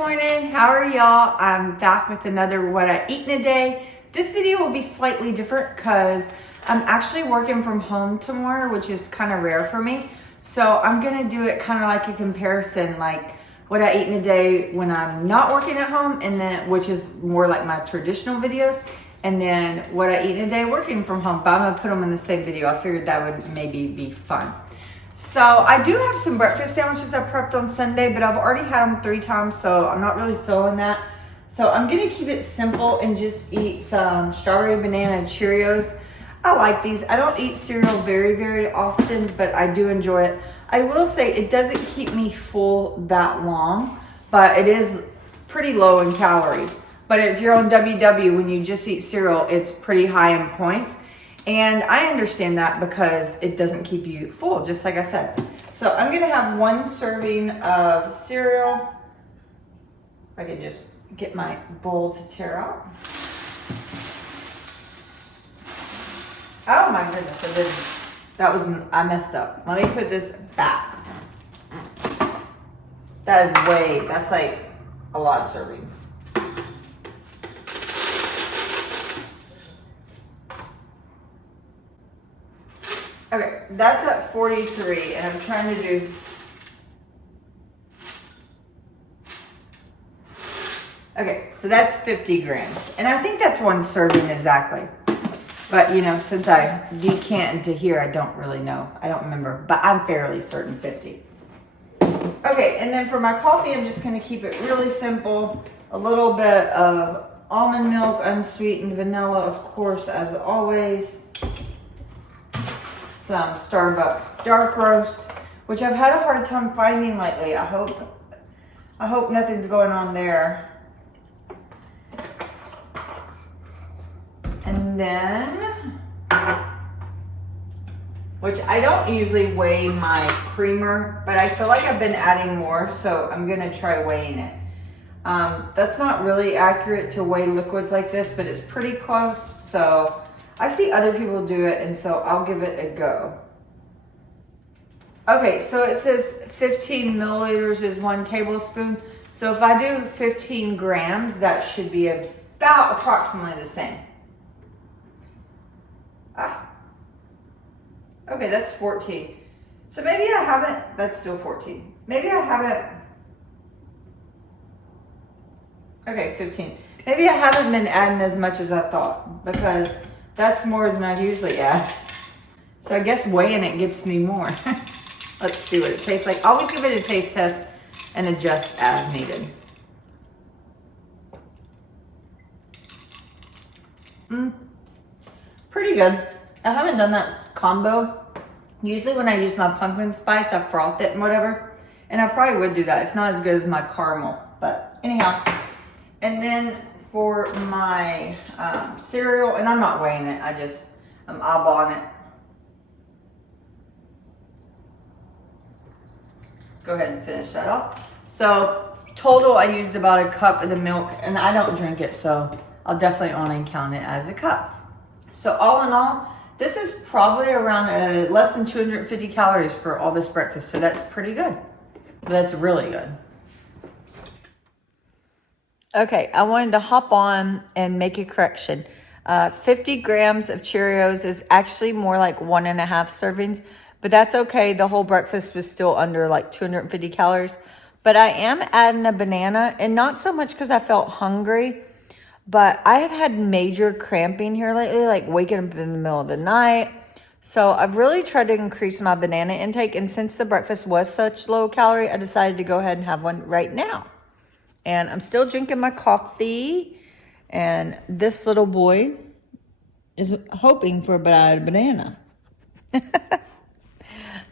morning. How are y'all? I'm back with another what I eat in a day. This video will be slightly different because I'm actually working from home tomorrow, which is kind of rare for me. So I'm gonna do it kind of like a comparison, like what I eat in a day when I'm not working at home, and then which is more like my traditional videos, and then what I eat in a day working from home. But I'm gonna put them in the same video. I figured that would maybe be fun. So I do have some breakfast sandwiches I prepped on Sunday, but I've already had them 3 times, so I'm not really feeling that. So I'm gonna keep it simple and just eat some strawberry banana Cheerios. I like these. I don't eat cereal very, very often, but I do enjoy it. I will say it doesn't keep me full that long, but it is pretty low in calories. But if you're on WW, when you just eat cereal, it's pretty high in points. And I understand that because it doesn't keep you full, just like I said. So I'm gonna have 1 serving of cereal. I can just get my bowl to tear out. Oh my goodness, I messed up. Let me put this back. That's like a lot of servings. Okay, that's at 43, and I'm trying to do. Okay, so that's 50 grams. And I think that's 1 serving exactly. But you know, since I decant into here, I don't really know. I don't remember, but I'm fairly certain 50. Okay, and then for my coffee, I'm just gonna keep it really simple. A little bit of almond milk, unsweetened vanilla, of course, as always. Some Starbucks dark roast, which I've had a hard time finding lately. I hope nothing's going on there. And then, which I don't usually weigh my creamer, but I feel like I've been adding more, so I'm gonna try weighing it. That's not really accurate to weigh liquids like this, but it's pretty close, so I see other people do it, and so I'll give it a go. Okay, so it says 15 milliliters is 1 tablespoon. So if I do 15 grams, that should be about approximately the same. Okay, that's 14. So maybe I haven't, that's still 14. Maybe I haven't, okay, 15. Maybe I haven't been adding as much as I thought, because that's more than I usually add. So I guess weighing it gets me more. Let's see what it tastes like. Always give it a taste test and adjust as needed. Pretty good. I haven't done that combo. Usually when I use my pumpkin spice, I froth it and whatever. And I probably would do that. It's not as good as my caramel, but anyhow. And then for my cereal, and I'm not weighing it, I'm eyeballing it. Go ahead and finish that off. So total, I used about 1 cup of the milk, and I don't drink it, so I'll definitely only count it as 1 cup. So all in all, this is probably around less than 250 calories for all this breakfast, so that's pretty good. That's really good. Okay, I wanted to hop on and make a correction. 50 grams of Cheerios is actually more like 1.5 servings, but that's okay. The whole breakfast was still under like 250 calories. But I am adding a banana, and not so much because I felt hungry, but I have had major cramping here lately, like waking up in the middle of the night. So I've really tried to increase my banana intake, and since the breakfast was such low calorie, I decided to go ahead and have one right now. And I'm still drinking my coffee, and this little boy is hoping for a banana.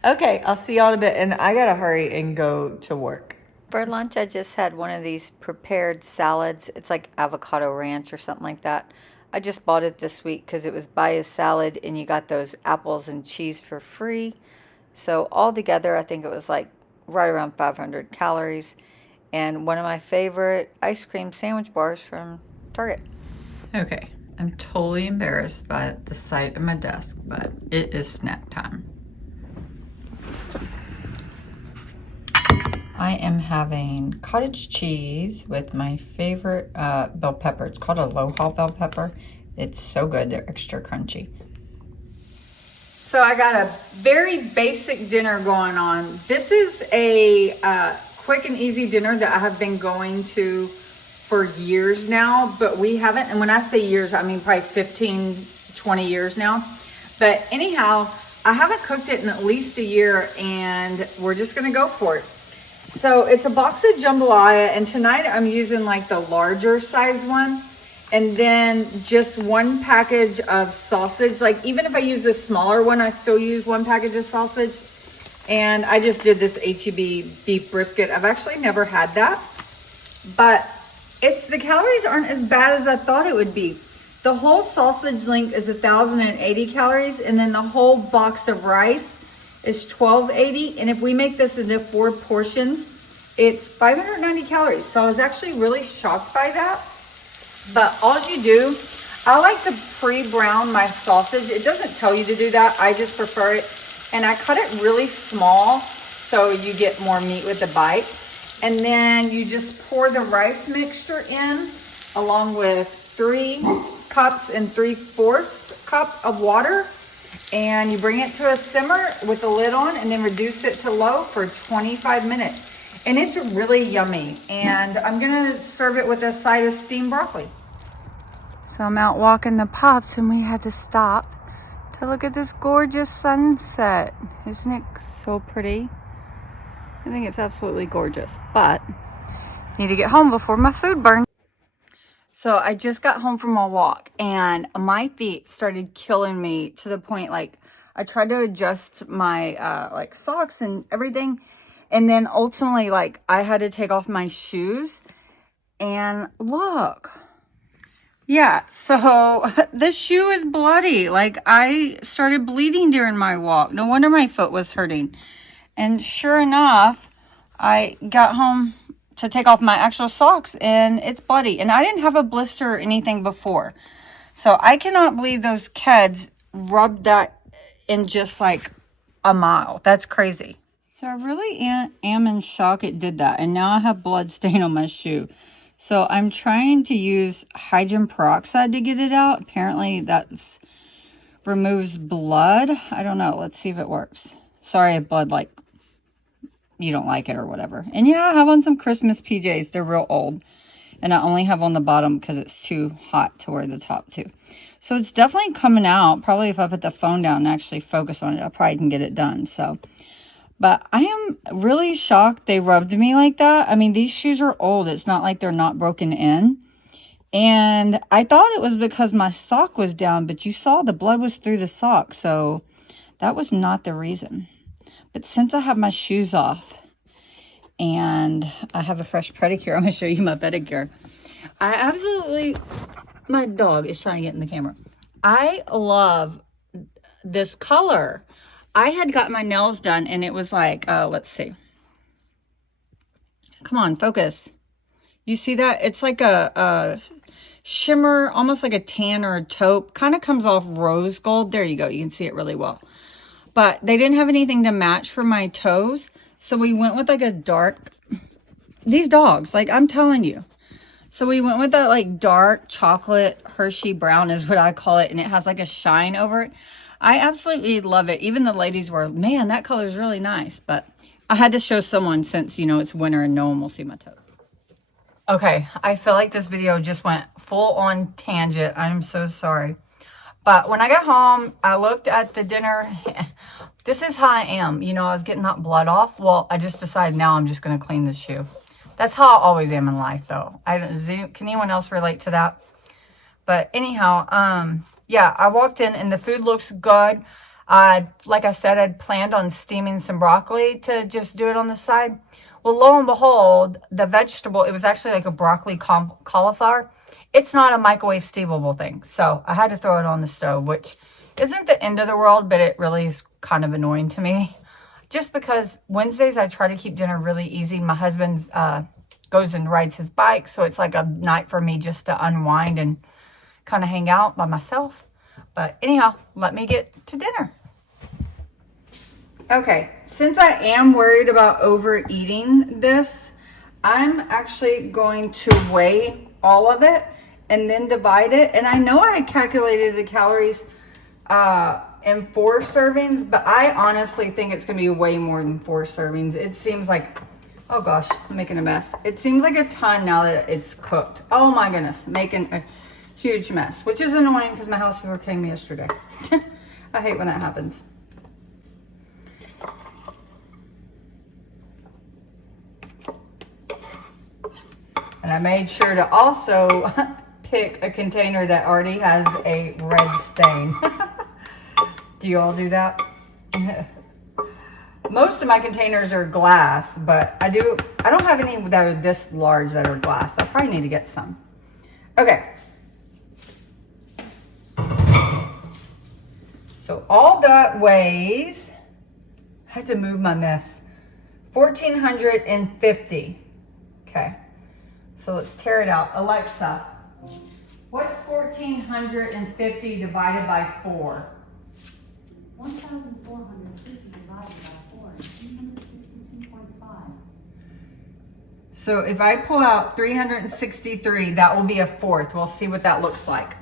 Okay, I'll see y'all in a bit, and I gotta hurry and go to work. For lunch, I just had one of these prepared salads. It's like avocado ranch or something like that. I just bought it this week because it was buy a salad, and you got those apples and cheese for free. So altogether, I think it was like right around 500 calories. And one of my favorite ice cream sandwich bars from Target. Okay, I'm totally embarrassed by the sight of my desk, but it is snack time. I am having cottage cheese with my favorite bell pepper. It's called Aloha bell pepper. It's so good. They're extra crunchy. So I got a very basic dinner going on. This is a quick and easy dinner that I have been going to for years now, but we haven't, and when I say years, I mean probably 15, 20 years now. But anyhow, I haven't cooked it in at least a year, and we're just gonna go for it. So it's a box of jambalaya, and tonight I'm using like the larger size one, and then just one package of sausage. Like even if I use the smaller one, I still use one package of sausage. And I just did this H-E-B beef brisket. I've actually never had that, but the calories aren't as bad as I thought it would be. The whole sausage link is 1,080 calories, and then the whole box of rice is 1,280. And if we make this into 4 portions, it's 590 calories. So I was actually really shocked by that. But all you do, I like to pre-brown my sausage. It doesn't tell you to do that. I just prefer it. And I cut it really small so you get more meat with the bite. And then you just pour the rice mixture in along with 3 cups and 3/4 cup of water. And you bring it to a simmer with the lid on, and then reduce it to low for 25 minutes. And it's really yummy. And I'm gonna serve it with a side of steamed broccoli. So I'm out walking the pups, and we had to stop to look at this gorgeous sunset. Isn't it so pretty? I think it's absolutely gorgeous, but need to get home before my food burns. So I just got home from a walk, and my feet started killing me to the point, like, I tried to adjust my like socks and everything, and then ultimately, like, I had to take off my shoes. And look, yeah, so this shoe is bloody. Like, I started bleeding during my walk. No wonder my foot was hurting. And sure enough, I got home to take off my actual socks, and it's bloody. And I didn't have a blister or anything before. So I cannot believe those kids rubbed that in just like a mile. That's crazy. So I really am in shock it did that. And now I have blood stain on my shoe. So I'm trying to use hydrogen peroxide to get it out. Apparently that's removes blood. I don't know. Let's see if it works. Sorry if blood, like, you don't like it or whatever. And yeah, I have on some Christmas PJs. They're real old. And I only have on the bottom because it's too hot to wear the top too. So it's definitely coming out. Probably if I put the phone down and actually focus on it, I probably can get it done. So, but I am really shocked they rubbed me like that. I mean, these shoes are old. It's not like they're not broken in. And I thought it was because my sock was down, but you saw the blood was through the sock. So that was not the reason. But since I have my shoes off and I have a fresh pedicure, I'm going to show you my pedicure. I absolutely, my dog is trying to get in the camera. I love this color. I had got my nails done, and it was like, let's see. Come on, focus. You see that? It's like a shimmer, almost like a tan or a taupe. Kind of comes off rose gold. There you go. You can see it really well. But they didn't have anything to match for my toes. So we went with like a dark, these dogs, like I'm telling you. So we went with that like dark chocolate Hershey brown is what I call it. And it has like a shine over it. I absolutely love it. Even the ladies were, man, that color is really nice. But I had to show someone since, you know, it's winter and no one will see my toes. Okay, I feel like this video just went full on tangent. I'm so sorry. But when I got home, I looked at the dinner. This is how I am. You know, I was getting that blood off. Well, I just decided now I'm just going to clean the shoe. That's how I always am in life, though. Can anyone else relate to that? But anyhow, yeah, I walked in and the food looks good. Like I said, I'd planned on steaming some broccoli to just do it on the side. Well, lo and behold, the vegetable, it was actually like a broccoli cauliflower. It's not a microwave steamable thing. So I had to throw it on the stove, which isn't the end of the world, but it really is kind of annoying to me. Just because Wednesdays I try to keep dinner really easy. My husband goes and rides his bike. So it's like a night for me just to unwind and kind of hang out by myself. But anyhow, let me get to dinner. Okay, since I am worried about overeating this, I'm actually going to weigh all of it and then divide it. And I know I calculated the calories in 4 servings, but I honestly think it's gonna be way more than 4 servings. It seems like, oh gosh, I'm making a mess. It seems like a ton now that it's cooked. Oh my goodness, making a huge mess, which is annoying because my house people came yesterday. I hate when that happens. And I made sure to also pick a container that already has a red stain. Do you all do that? Most of my containers are glass, but I don't have any that are this large that are glass. I probably need to get some. Okay. So all that weighs, I had to move my mess, 1,450. Okay. So let's tear it out. Alexa, what's 1,450 divided by 4? 1,450 divided by 4 is 362.5. So if I pull out 363, that will be a fourth. We'll see what that looks like.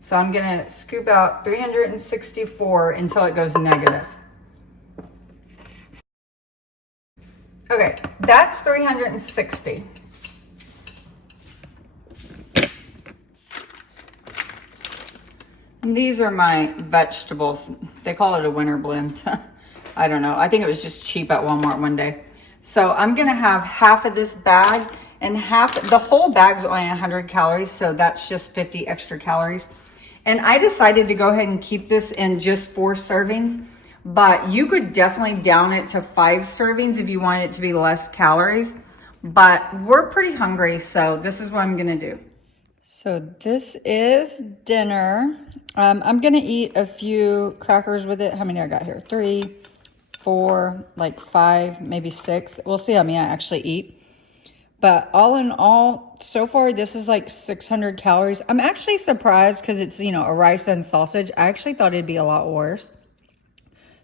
So I'm gonna scoop out 364 until it goes negative. Okay, that's 360. These are my vegetables. They call it a winter blend. I don't know. I think it was just cheap at Walmart one day. So I'm gonna have half of this bag, and the whole bag's only 100 calories, so that's just 50 extra calories. And I decided to go ahead and keep this in just 4 servings. But you could definitely down it to 5 servings if you want it to be less calories. But we're pretty hungry, so this is what I'm gonna do. So this is dinner. I'm gonna eat a few crackers with it. How many I got here? 3, 4, like 5, maybe 6. We'll see how many I actually eat. But all in all, so far, this is like 600 calories. I'm actually surprised because it's, you know, a rice and sausage. I actually thought it'd be a lot worse.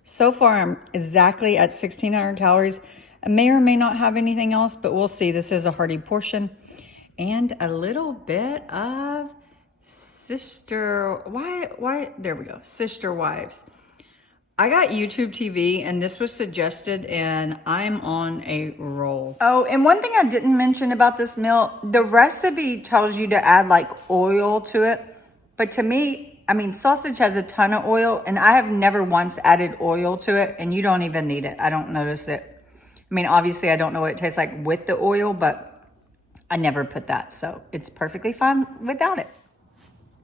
So far, I'm exactly at 1,600 calories. I may or may not have anything else, but we'll see. This is a hearty portion. And a little bit of Sister Wives. I got YouTube TV and this was suggested and I'm on a roll. Oh, and one thing I didn't mention about this meal, the recipe tells you to add like oil to it. But to me, I mean, sausage has a ton of oil and I have never once added oil to it, and you don't even need it. I don't notice it. I mean, obviously I don't know what it tastes like with the oil, but I never put that. So it's perfectly fine without it.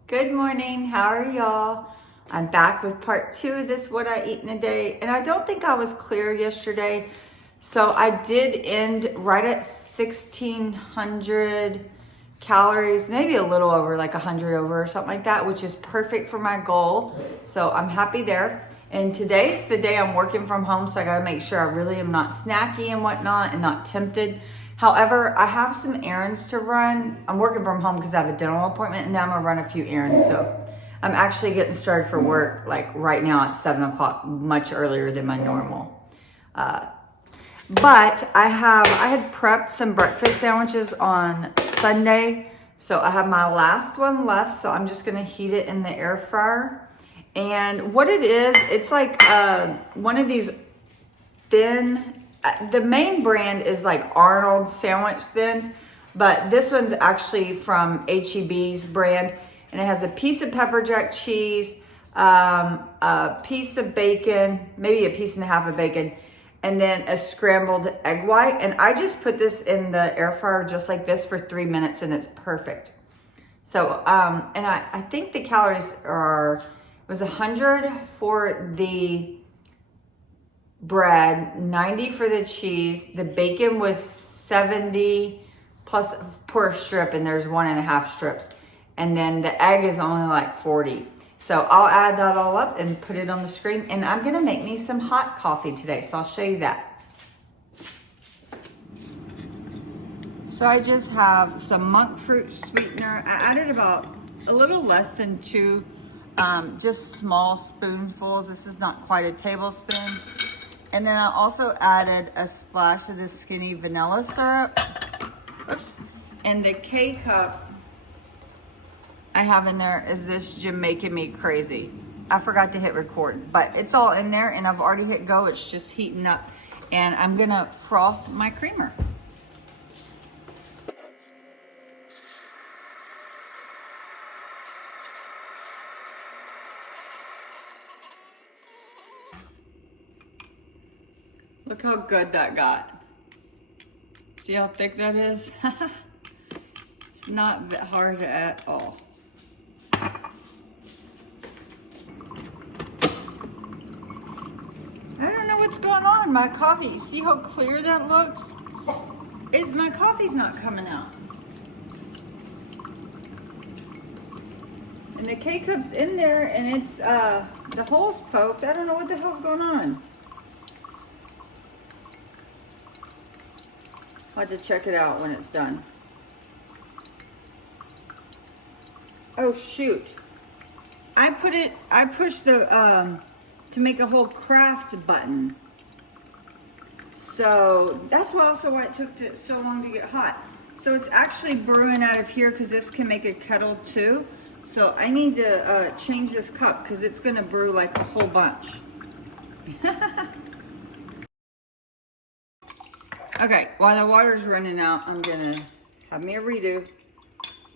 Good morning, how are y'all? I'm back with part 2 of this What I Eat in a Day. And I don't think I was clear yesterday. So I did end right at 1,600 calories, maybe a little over, like 100 over or something like that, which is perfect for my goal. So I'm happy there. And today's the day I'm working from home, so I gotta make sure I really am not snacky and whatnot and not tempted. However, I have some errands to run. I'm working from home because I have a dental appointment, and now I'm gonna run a few errands. So I'm actually getting started for work like right now at 7 o'clock, much earlier than my normal. But I had prepped some breakfast sandwiches on Sunday. So I have my last one left. So I'm just gonna heat it in the air fryer. And what it is, it's like one of these thin, the main brand is like Arnold sandwich thins, but this one's actually from H-E-B's brand. And it has a piece of pepper jack cheese, a piece of bacon, maybe a piece and a half of bacon, and then a scrambled egg white. And I just put this in the air fryer just like this for 3 minutes and it's perfect. So, and I think the calories it was 100 for the bread, 90 for the cheese. The bacon was 70 plus per strip, and there's 1.5 strips. And then the egg is only like 40. So I'll add that all up and put it on the screen. And I'm gonna make me some hot coffee today. So I'll show you that. So I just have some monk fruit sweetener. I added about a little less than 2 just small spoonfuls. This is not quite a tablespoon. And then I also added a splash of this skinny vanilla syrup. Oops. And the K-cup I have in there is this Jamaican Me Crazy. I forgot to hit record, but it's all in there and I've already hit go. It's just heating up. And I'm gonna froth my creamer. Look how good that got. See how thick that is? It's not that hard at all. I don't know what's going on. My coffee, see how clear that looks? My coffee's not coming out. And the K-cup's in there and it's, the hole's poked. I don't know what the hell's going on. I'll have to check it out when it's done. Oh shoot. I pushed the, to make a whole craft button. So that's also why it took so long to get hot. So it's actually brewing out of here because this can make a kettle too. So I need to change this cup because it's gonna brew like a whole bunch. Okay, while the water's running out, I'm gonna have me a redo.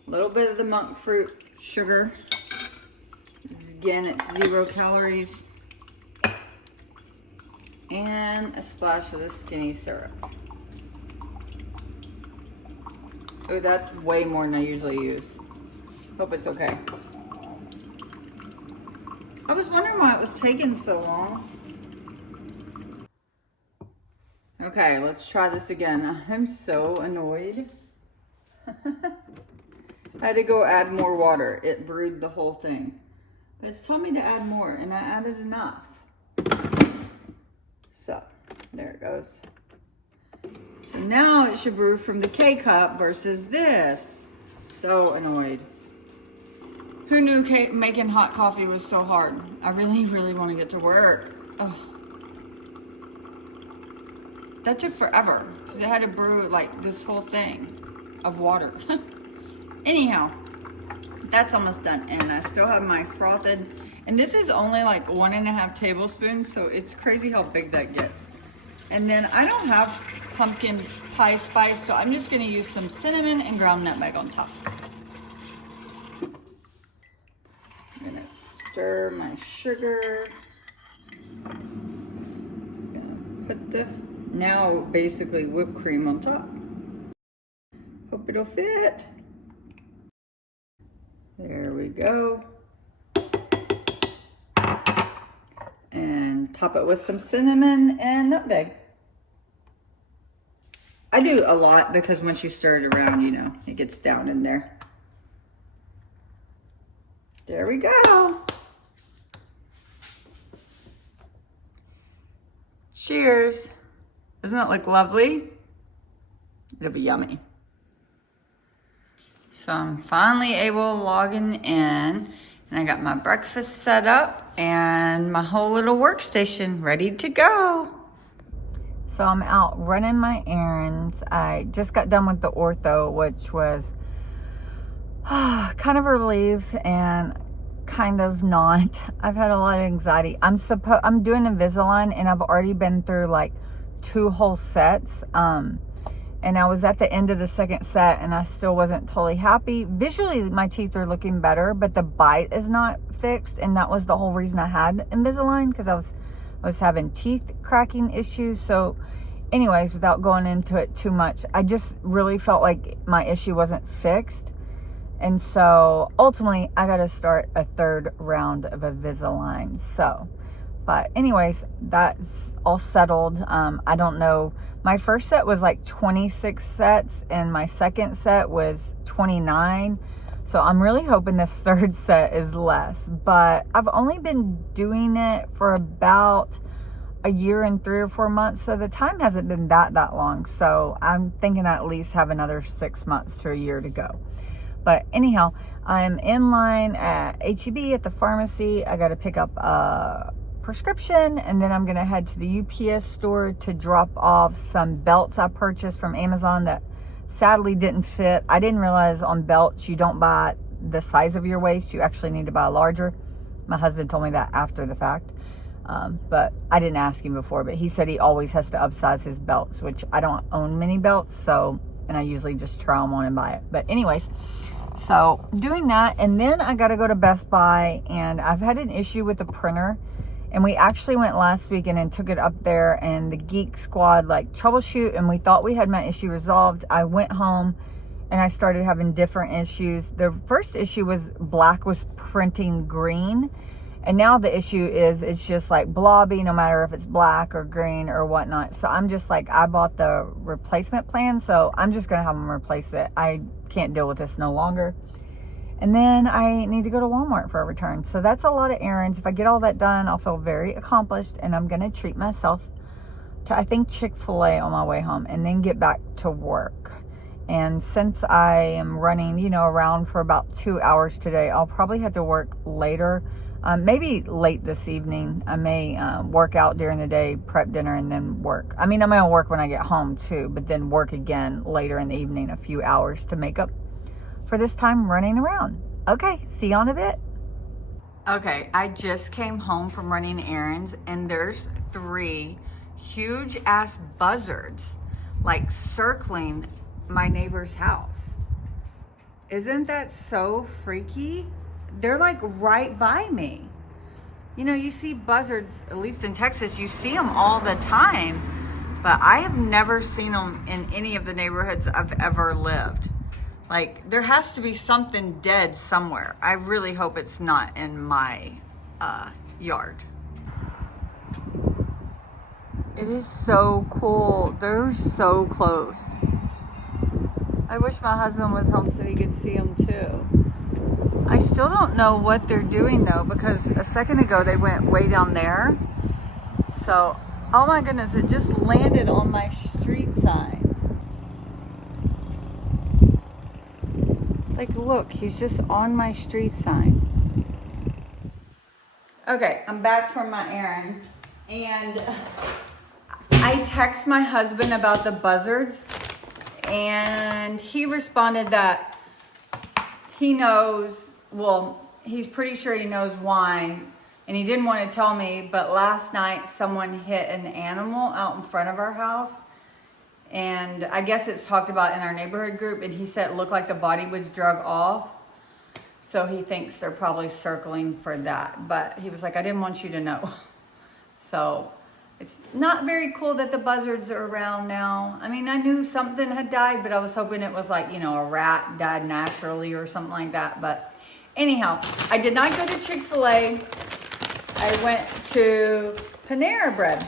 A little bit of the monk fruit sugar. Again, it's 0 calories. And a splash of the skinny syrup. Oh, that's way more than I usually use. Hope it's okay. I was wondering why it was taking so long. Okay, let's try this again. I'm so annoyed. I had to go add more water. It brewed the whole thing. But it's telling me to add more, and I added enough. So, there it goes. So now it should brew from the K-cup versus this. So annoyed. Who knew making hot coffee was so hard? I really, really want to get to work. Ugh. That took forever because it had to brew like this whole thing of water. Anyhow, that's almost done. And I still have my frothed, and this is only like 1.5 tablespoons. So it's crazy how big that gets. And then I don't have pumpkin pie spice. So I'm just going to use some cinnamon and ground nutmeg on top. I'm going to stir my sugar. Just going to put the now basically whipped cream on top. Hope it'll fit. There we go. And top it with some cinnamon and nutmeg. I do a lot because once you stir it around, you know, it gets down in there. There we go. Cheers. Doesn't that look lovely? It'll be yummy. So I'm finally able to log in, and I got my breakfast set up and my whole little workstation ready to go. So I'm out running my errands. I just got done with the ortho, which was kind of a relief and kind of not. I've had a lot of anxiety. I'm doing Invisalign, and I've already been through like 2 whole sets. And I was at the end of the second set and I still wasn't totally happy. Visually, my teeth are looking better, but the bite is not fixed. And that was the whole reason I had Invisalign, because I was having teeth cracking issues. So anyways, without going into it too much, I just really felt like my issue wasn't fixed. And so ultimately I got to start a 3rd round of Invisalign. So, but anyways, that's all settled. I don't know. My first set was like 26 sets and my second set was 29. So I'm really hoping this 3rd set is less, but I've only been doing it for about a year and 3 or 4 months. So the time hasn't been that long. So I'm thinking I at least have another 6 months to a year to go. But anyhow, I'm in line at H-E-B at the pharmacy. I got to pick up a prescription, and then I'm going to head to the UPS store to drop off some belts I purchased from Amazon that sadly didn't fit. I didn't realize on belts you don't buy the size of your waist. You actually need to buy a larger. My husband told me that after the fact. But I didn't ask him before, but he said he always has to upsize his belts, which I don't own many belts, so, and I usually just try them on and buy it. But anyways, so doing that, and then I got to go to Best Buy, and I've had an issue with the printer, and we actually went last weekend and took it up there, and the Geek Squad like troubleshoot, and we thought we had my issue resolved. I went home and I started having different issues. The first issue was black was printing green. And now the issue is it's just like blobby, no matter if it's black or green or whatnot. So I'm just like, I bought the replacement plan, so I'm just going to have them replace it. I can't deal with this no longer. And then I need to go to Walmart for a return. So that's a lot of errands. If I get all that done, I'll feel very accomplished, and I'm going to treat myself to, I think, Chick-fil-A on my way home, and then get back to work. And since I am running, you know, around for about 2 hours today, I'll probably have to work later. Maybe late this evening. I may work out during the day, prep dinner, and then work. I mean, I'm going to work when I get home too, but then work again later in the evening, a few hours to make up for this time running around. Okay, see you in a bit. Okay, I just came home from running errands, and there's 3 huge ass buzzards like circling my neighbor's house. Isn't that so freaky? They're like right by me. You know, you see buzzards, at least in Texas, you see them all the time, but I have never seen them in any of the neighborhoods I've ever lived. Like, there has to be something dead somewhere. I really hope it's not in my yard. It is so cool. They're so close. I wish my husband was home so he could see them too. I still don't know what they're doing though, because a second ago they went way down there. So, oh my goodness, it just landed on my street sign. Like, look, he's just on my street sign. Okay, I'm back from my errand, and I text my husband about the buzzards, and he responded that he knows. Well, he's pretty sure he knows why, and he didn't want to tell me, but last night someone hit an animal out in front of our house, and I guess it's talked about in our neighborhood group, and he said it looked like the body was drug off, so he thinks they're probably circling for that, but he was like, I didn't want you to know. So it's not very cool that the buzzards are around now. I mean, I knew something had died, but I was hoping it was like, you know, a rat died naturally or something like that, but anyhow, I did not go to Chick-fil-A. I went to Panera Bread.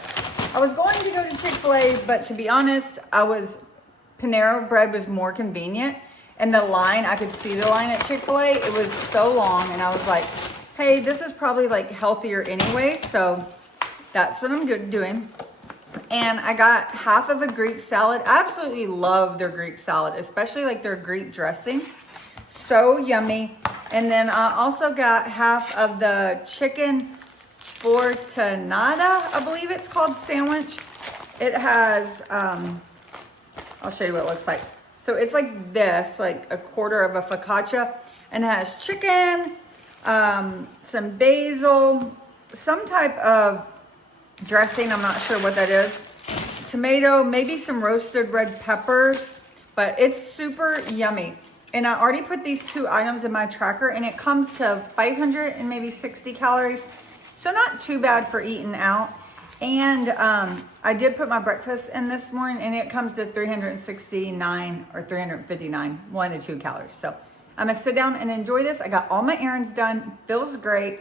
I was going to go to Chick-fil-A, but to be honest, Panera Bread was more convenient. And the line, I could see the line at Chick-fil-A. It was so long, and I was like, hey, this is probably like healthier anyway, so that's what I'm doing. And I got half of a Greek salad. I absolutely love their Greek salad, especially like their Greek dressing. So yummy. And then I also got half of the chicken fortanata, I believe it's called, sandwich. It has, I'll show you what it looks like. So it's like this, like a quarter of a focaccia, and it has chicken, some basil, some type of dressing, I'm not sure what that is, tomato, maybe some roasted red peppers, but it's super yummy. And I already put these 2 items in my tracker, and it comes to 500 and maybe 60 calories. So not too bad for eating out. And I did put my breakfast in this morning, and it comes to 369 or 359, 1 to 2 calories. So I'm gonna sit down and enjoy this. I got all my errands done, feels great.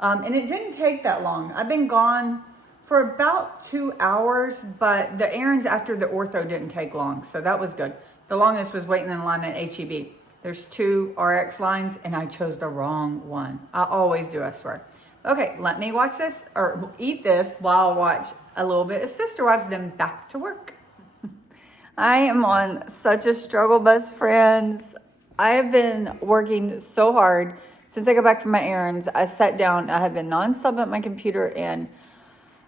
And it didn't take that long. I've been gone for about 2 hours, but the errands after the ortho didn't take long. So that was good. The longest was waiting in line at H-E-B. There's 2 RX lines, and I chose the wrong one. I always do, I swear. Okay, let me watch this, or eat this while I watch a little bit of Sister Wives, then back to work. I am on such a struggle, best friends. I have been working so hard since I got back from my errands. I sat down, I have been nonstop at my computer, and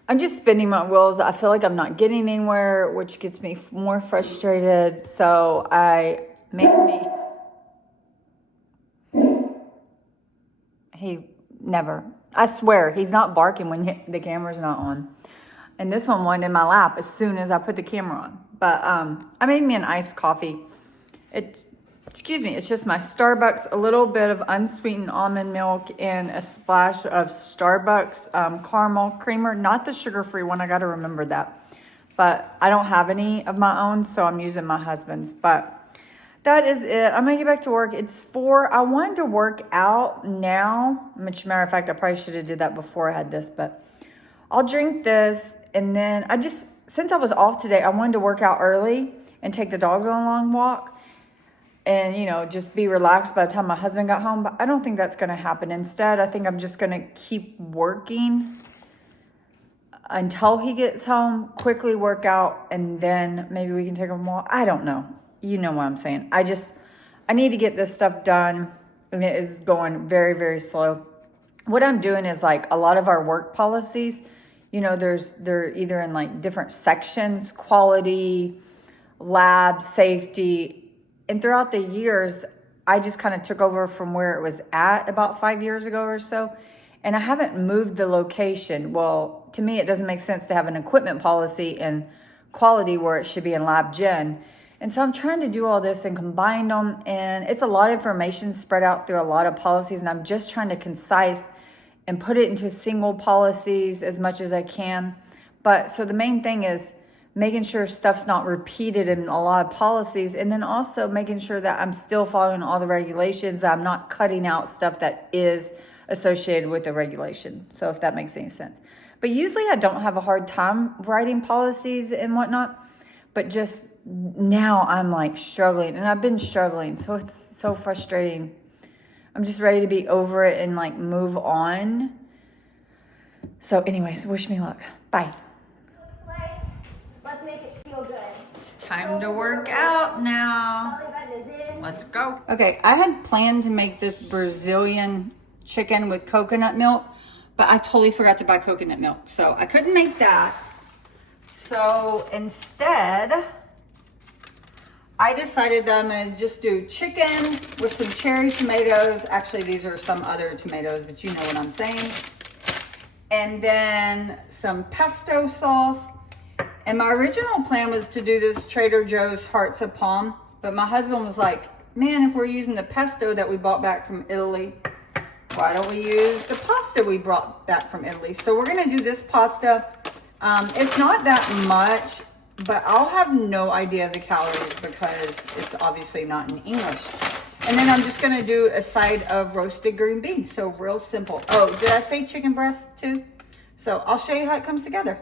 I'm just spinning my wheels. I feel like I'm not getting anywhere, which gets me more frustrated. So I made me. He never. I swear, he's not barking when the camera's not on. And this one went in my lap as soon as I put the camera on. But I made me an iced coffee. Excuse me, it's just my Starbucks, a little bit of unsweetened almond milk, and a splash of Starbucks caramel creamer. Not the sugar-free one, I gotta remember that. But I don't have any of my own, so I'm using my husband's. But that is it. I'm gonna get back to work. It's 4. I wanted to work out now. Which, matter of fact, I probably should have did that before I had this, but I'll drink this. And then since I was off today, I wanted to work out early and take the dogs on a long walk. And, you know, just be relaxed by the time my husband got home. But I don't think that's going to happen. Instead, I think I'm just going to keep working until he gets home, quickly work out, and then maybe we can take him a walk. I don't know. You know what I'm saying. I need to get this stuff done. And it is going very, very slow. What I'm doing is like a lot of our work policies, you know, they're either in like different sections, quality, lab, safety. And throughout the years, I just kind of took over from where it was at about 5 years ago or so. And I haven't moved the location. Well, to me, it doesn't make sense to have an equipment policy and quality where it should be in lab gen. And so I'm trying to do all this and combine them. And it's a lot of information spread out through a lot of policies. And I'm just trying to concise and put it into single policies as much as I can. But so the main thing is making sure stuff's not repeated in a lot of policies, and then also making sure that I'm still following all the regulations. I'm not cutting out stuff that is associated with the regulation. So if that makes any sense. But usually I don't have a hard time writing policies and whatnot, but just now I'm like struggling, and I've been struggling. So it's so frustrating. I'm just ready to be over it and like move on. So anyways, wish me luck. Bye. Let's make it feel good. It's time to work out now. Let's go. Okay, I had planned to make this Brazilian chicken with coconut milk, but I totally forgot to buy coconut milk. So I couldn't make that. So instead, I decided that I'm gonna just do chicken with some cherry tomatoes. Actually, these are some other tomatoes, but you know what I'm saying. And then some pesto sauce. And my original plan was to do this Trader Joe's Hearts of Palm, but my husband was like, man, if we're using the pesto that we bought back from Italy, why don't we use the pasta we brought back from Italy? So we're gonna do this pasta. It's not that much, but I'll have no idea of the calories because it's obviously not in English. And then I'm just gonna do a side of roasted green beans. So real simple. Oh, did I say chicken breast too? So I'll show you how it comes together.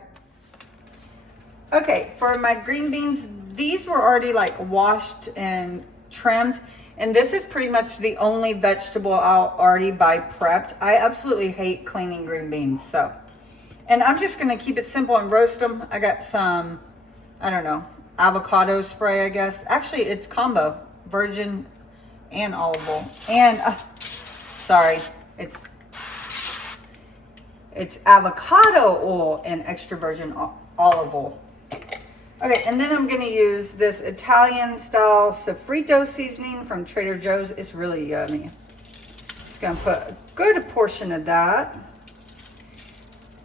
Okay, for my green beans, these were already like washed and trimmed. And this is pretty much the only vegetable I'll already buy prepped. I absolutely hate cleaning green beans, so. And I'm just gonna keep it simple and roast them. I got some, I don't know, avocado spray, I guess. Actually, it's combo, virgin and olive oil. And, sorry, it's avocado oil and extra virgin olive oil. Okay, and then I'm gonna use this Italian style sofrito seasoning from Trader Joe's. It's really yummy. Just gonna put a good portion of that.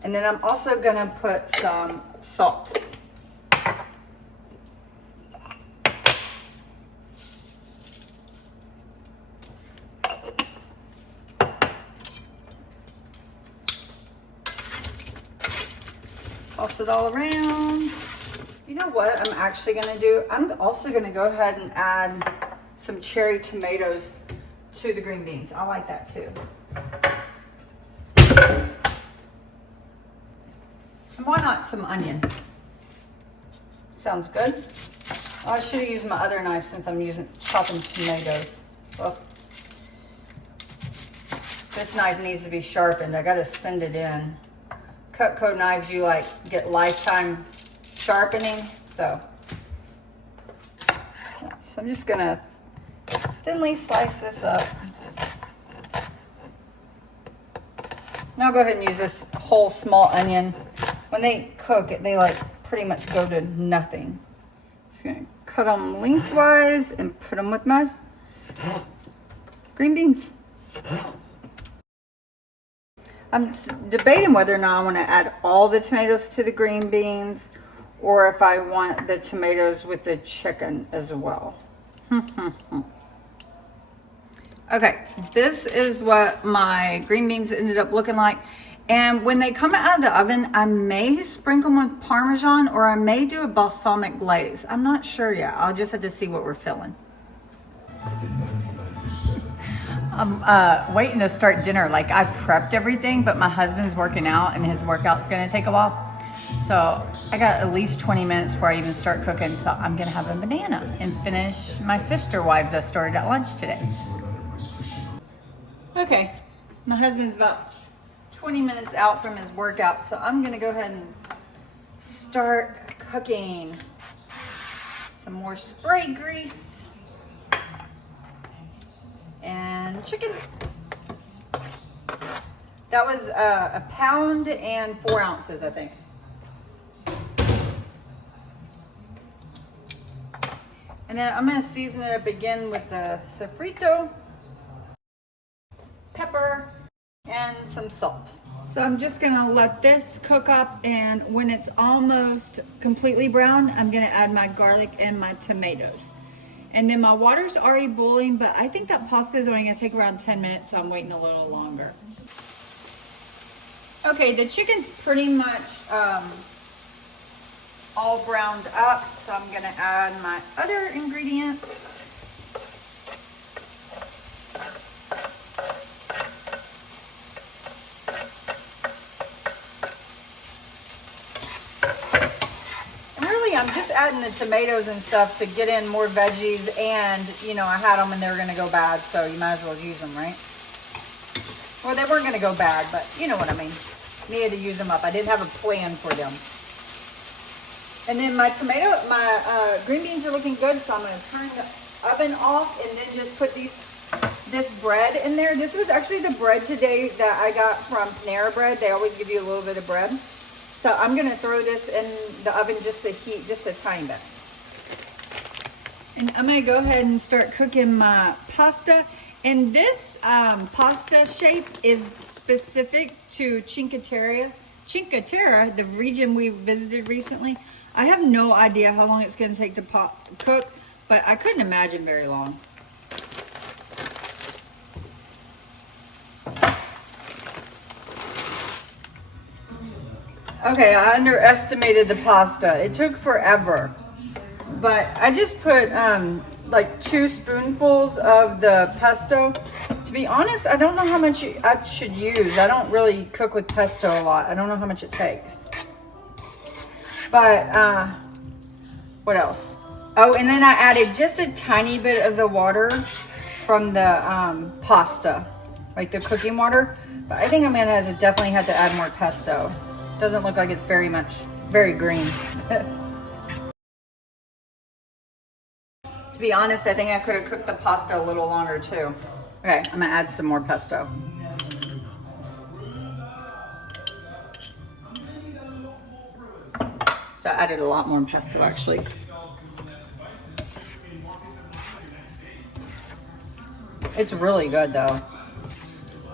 And then I'm also gonna put some salt. Toss it all around. You know what I'm actually gonna do? I'm also gonna go ahead and add some cherry tomatoes to the green beans. I like that too. And why not some onion? Sounds good. Oh, I should have used my other knife since I'm chopping tomatoes. Oh. This knife needs to be sharpened. I gotta send it in. Cutco knives, you like get lifetime sharpening. So I'm just gonna thinly slice this up. Now I'll go ahead and use this whole small onion. When they cook, they like pretty much go to nothing. Just gonna cut them lengthwise and put them with my green beans. I'm debating whether or not I want to add all the tomatoes to the green beans or if I want the tomatoes with the chicken as well. Okay, this is what my green beans ended up looking like. And when they come out of the oven, I may sprinkle them with Parmesan or I may do a balsamic glaze. I'm not sure yet. I'll just have to see what we're feeling. I'm waiting to start dinner. Like, I prepped everything, but my husband's working out and his workout's gonna take a while. So I got at least 20 minutes before I even start cooking. So I'm gonna have a banana and finish my sister wives I started at lunch today. Okay, my husband's about 20 minutes out from his workout, so I'm gonna go ahead and start cooking. Some more spray grease and chicken. That was a pound and 4 ounces, I think. And then I'm gonna season it up again with the sofrito, pepper, and some salt. So I'm just gonna let this cook up, and when it's almost completely brown, I'm gonna add my garlic and my tomatoes. And then my water's already boiling, but I think that pasta is only gonna take around 10 minutes, so I'm waiting a little longer. Okay, the chicken's pretty much all browned up, so I'm gonna add my other ingredients. I'm just adding the tomatoes and stuff to get in more veggies, and you know, I had them and they were going to go bad, so you might as well use them, right? Well, they weren't going to go bad, but you know what I mean. Needed to use them up. I didn't have a plan for them. And then my green beans are looking good, so I'm going to turn the oven off and then just put this bread in there. This was actually the bread today that I got from Panera Bread. They always give you a little bit of bread. So I'm gonna throw this in the oven just to heat just a tiny bit. And I'm gonna go ahead and start cooking my pasta. And this pasta shape is specific to Cinque Terre, the region we visited recently. I have no idea how long it's gonna take to cook, but I couldn't imagine very long. Okay, I underestimated the pasta. It took forever. But I just put like 2 spoonfuls of the pesto. To be honest, I don't know how much I should use. I don't really cook with pesto a lot. I don't know how much it takes. But what else? Oh, and then I added just a tiny bit of the water from the pasta, like the cooking water. But I think I'm gonna definitely have to add more pesto. Doesn't look like it's very green. To be honest, I think I could have cooked the pasta a little longer too. Okay, I'm gonna add some more pesto. So I added a lot more pesto actually. It's really good though.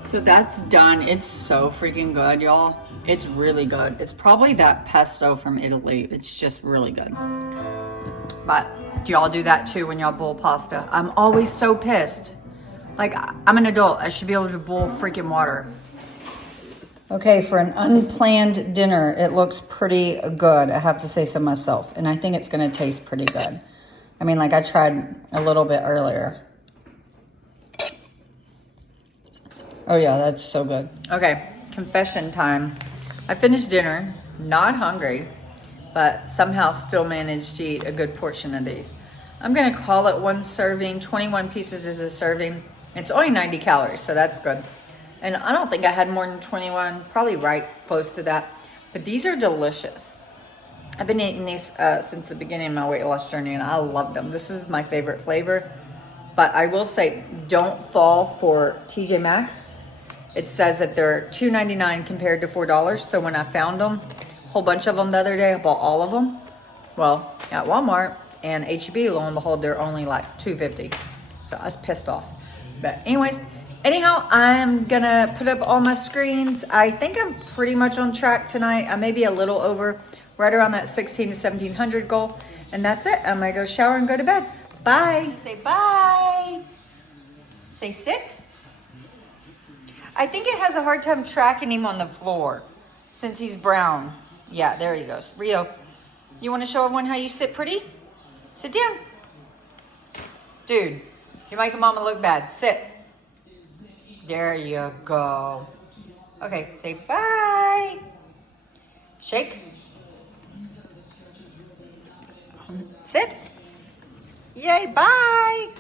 So that's done. It's so freaking good, y'all. It's really good. It's probably that pesto from Italy. It's just really good. But do y'all do that too when y'all boil pasta? I'm always so pissed. Like, I'm an adult. I should be able to boil freaking water. Okay, for an unplanned dinner, it looks pretty good. I have to say so myself. And I think it's going to taste pretty good. I mean, like I tried a little bit earlier. Oh yeah, that's so good. Okay, confession time. I finished dinner, not hungry, but somehow still managed to eat a good portion of these. I'm gonna call it 1 serving. 21 pieces is a serving. It's only 90 calories, so that's good. And I don't think I had more than 21, probably right close to that. But these are delicious. I've been eating these since the beginning of my weight loss journey, and I love them. This is my favorite flavor. But I will say, don't fall for TJ Maxx. It says that they're $2.99 compared to $4. So when I found them, a whole bunch of them the other day, I bought all of them. Well, at Walmart and H-E-B, lo and behold, they're only like $2.50. So I was pissed off. But anyways, anyhow, I'm gonna put up all my screens. I think I'm pretty much on track tonight. I may be a little over, right around that 16 to 1700 goal. And that's it. I'm gonna go shower and go to bed. Bye. Say bye. Say sit. I think it has a hard time tracking him on the floor since he's brown. Yeah, there he goes. Rio, you want to show everyone how you sit pretty? Sit down. Dude, you're making mama look bad. Sit. There you go. Okay, say bye. Shake. Sit. Yay, bye.